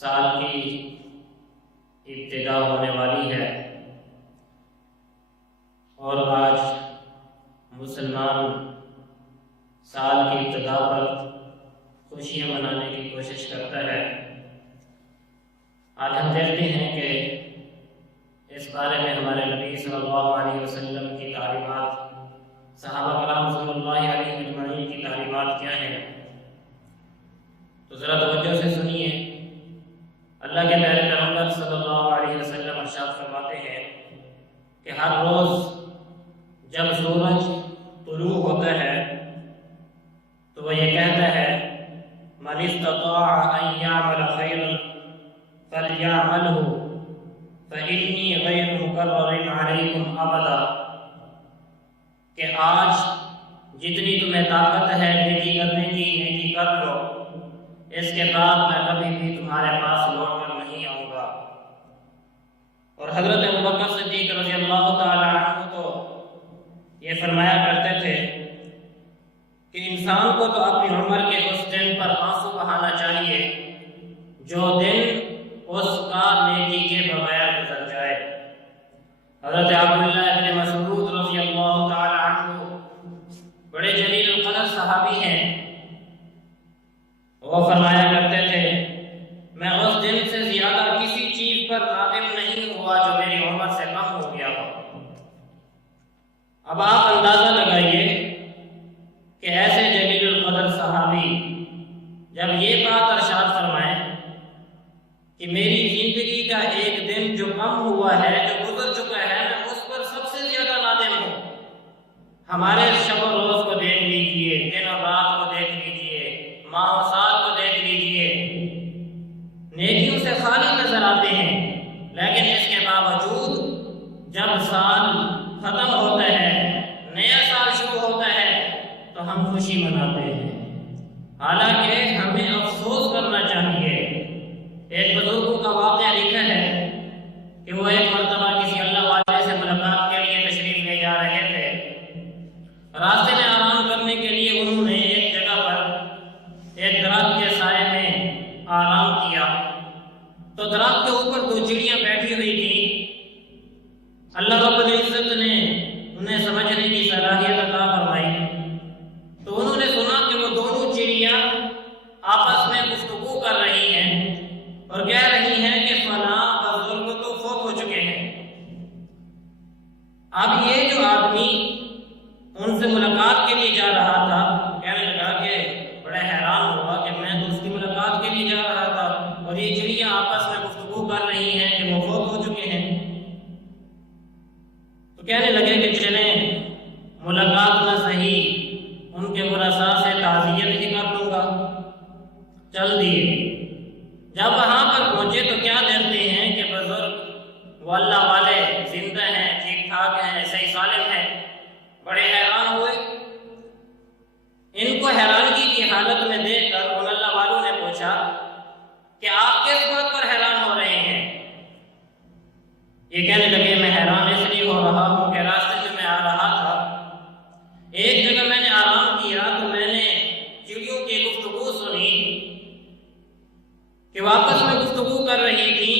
سال کی ابتدا ہونے والی ہے اور آج مسلمان سال کی ابتدا پر خوشیاں منانے کی کوشش کرتا ہے۔ آج ہم دیکھتے ہیں کہ اس بارے میں ہمارے نبی صلی اللہ علیہ وسلم کی تعلیمات، صحابہ کرام صلی اللہ علیہ اجمعین کی تعلیمات کیا ہیں۔ تو ذرا توجہ سے سنیے۔ اللہ کے پیارے پیغمبر صلی اللہ علیہ وسلم ارشاد فرماتے ہیں کہ ہر روز جب سورج طلوع ہوتا ہے تو وہ یہ کہتا ہے من استطاع ان يعمل خيرا فليعمله فإني غير مكرر عليكم ابدا، کہ آج جتنی تمہیں طاقت ہے نیکی کرنے کی نیکی کر لو، اس کے بعد میں کبھی بھی تمہارے پاس لوٹ کر نہیں آؤں گا۔ اور حضرت ابوبکر صدیق رضی اللہ تعالی عنہ تو یہ فرمایا کرتے تھے کہ انسان کو تو اپنی عمر کے اس دن پر آنسو بہانا چاہیے جو دن اس کا نیکی کے بغیر گزر جائے۔ حضرت عبداللہ ابن مسعود رضی اللہ تعالی عنہ بڑے جلیل القدر صحابی ہیں، وہ فرمایا کرتے تھے میں اس دن سے زیادہ کسی چیز پر نادم نہیں ہوا جو میری عمر سے کم ہو گیا ہو۔ اب آپ اندازہ لگائیے کہ ایسے جلیل القدر صحابی جب یہ بات ارشاد فرمائیں کہ میری زندگی کا ایک دن جو کم ہوا ہے، جو گزر چکا ہے، میں اس پر سب سے زیادہ نادم ہوں۔ ہمارے شب و روز کو دیکھ لیجئے، دن اور رات کو دیکھ لیجئے، ماہ و سال کو دیکھ لیجئے، نیکیوں سے خالی نظر آتے ہیں، لیکن اس کے باوجود جب سال ختم ہوتا ہے، نیا سال شروع ہوتا ہے تو ہم خوشی مناتے ہیں۔ حالانکہ ہمیں افسوس کرنا چاہیے۔ ایک بزرگوں کا واقعہ لکھا ہے کہ وہ ایک مرتبہ کسی اللہ والے سے ملاقات کے لیے تشریف لے جا رہے تھے۔ راستے میں آرام کرنے کے لیے انہوں نے ایک جگہ پر ایک درخت کے سائے میں آرام کیا تو درخت کے اوپر دو چڑیاں بیٹھی ہوئی تھیں۔ اللہ رب العزت نے انہیں سمجھنے کی صلاحیت عطا فرمائی تو انہوں نے سنا کہ وہ دونوں چڑیاں آپس میں گفتگو کر رہی ہیں اور کہہ رہی ہیں کہ فلاں بزرگ تو فوت ہو چکے ہیں۔ اب یہ جو آدمی ان سے ملاقات کے لیے جا رہا تھا کہنے لگا کہ بڑا حیران ہوا کہ میں تو اس کی ملاقات کے لیے جا رہا تھا اور یہ چڑیاں آپس میں گفتگو کر رہی ہیں کہ وہ فوت ہو چکے ہیں۔ تو کہنے لگے کہ چلیں ملاقات نہ صحیح، ان کے ورثاء سے تعزیت ہی کر لوں گا۔ چل دیے۔ جب وہاں پر پہنچے تو کیا دیکھتے ہیں کہ بزرگ وہ اللہ والے زندہ ہیں، ٹھیک ٹھاک ہیں، صحیح سالم ہیں۔ بڑے حیران ہوئے۔ ان کو حیرانگی کی حالت میں دیکھ کر ان اللہ والوں نے پوچھا کہ آپ کس بات پر حیران ہو رہے ہیں؟ یہ کہنے لگے میں حیران اس لیے ہو رہا ہوں کہ راستے میں آ رہا تھا، ایک جگہ میں نے آرام کیا تو میں نے چڑیوں کی گفتگو سنی کہ واپس میں گفتگو کر رہی تھی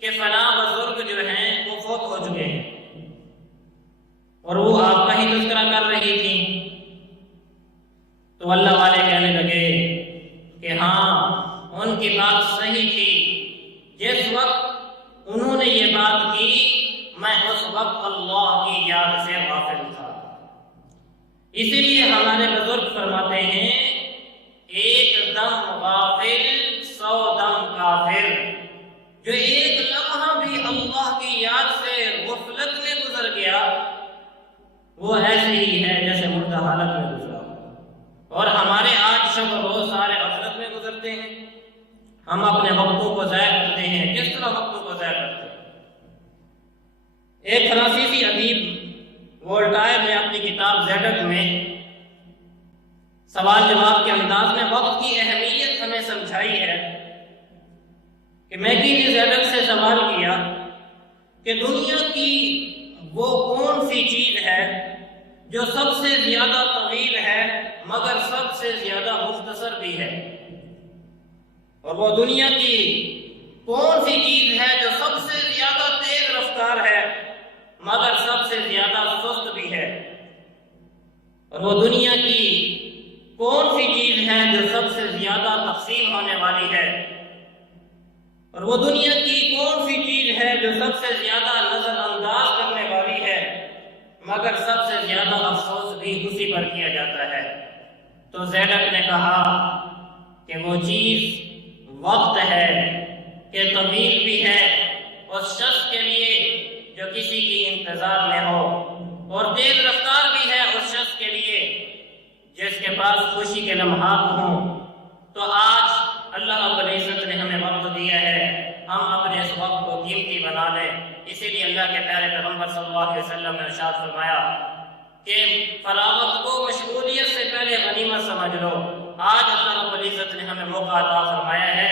کہ فلاں بزرگ جو ہیں وہ فوت ہو چکے ہیں اور وہ آپ کا ہی تذکرہ کر رہی تھی۔ تو اللہ والے کہنے لگے کہ ہاں ان کی بات صحیح تھی، جس وقت انہوں نے یہ بات کی میں اس وقت اللہ کی یاد سے غافل تھا۔ اسی لیے ہمارے بزرگ فرماتے ہیں ایک دم غافل 100 دم کافر۔ جو ایک لمحہ بھی اللہ کی یاد سے غفلت میں گزر گیا وہ ایسے ہی ہے جیسے مردہ حالت میں گزرا۔ اور ہمارے آج شب روز سارے غفلت میں گزرتے ہیں، ہم اپنے وقتوں کو ضائع کرتے ہیں۔ کس طرح وقتوں کو ضائع کرتے ہیں؟ ایک فرانسیسی ادیب وولٹائر نے اپنی کتاب زیڈک میں سوال جواب کے انداز میں وقت کی اہمیت ہمیں سمجھائی ہے کہ میگی نے زیڈک سے سوال کیا کہ دنیا کی وہ کون سی چیز ہے جو سب سے زیادہ طویل ہے مگر سب سے زیادہ مختصر بھی ہے، اور وہ دنیا کی کون سی چیز ہے جو سب سے زیادہ تیز رفتار ہے مگر سب سے زیادہ سست بھی ہے؟ اور وہ دنیا کی کون سی چیز ہے جو سب سے زیادہ تقسیم ہونے والی ہے؟ اور وہ دنیا کی کون سی چیز ہے جو سب سے زیادہ نظر انداز کرنے والی ہے مگر سب سے زیادہ افسوس بھی اسی پر کیا جاتا ہے؟ تو زیڈک نے کہا کہ وہ چیز وقت ہے کہ طویل بھی ہے اس شخص کے لیے جو کسی کی انتظار میں ہو، اور تیز رفتار بھی ہے اس شخص کے لیے جس کے پاس خوشی کے لمحات ہوں۔ تو آج اللہ رب العزت نے ہمیں وقت دیا ہے، ہم اپنے اس وقت کو قیمتی بنا لیں۔ اسی لیے اللہ کے پیارے پیغمبر صلی اللہ علیہ وسلم نے ارشاد فرمایا کہ فراغت کو مشغولیت سے پہلے غنیمت سمجھ لو۔ آج اللہ رب العزت نے ہمیں موقع عطا فرمایا ہے،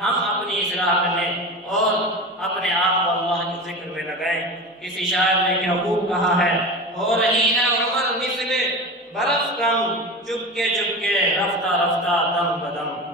ہم اپنی اصلاح کریں اور اپنے آپ کو اللہ کے ذکر میں لگائیں۔ کسی شاعر نے کیا خوب کہا ہے، ہو رہی ہے عمر مثل برف کم، چپکے چپکے رفتہ رفتہ دم بدم۔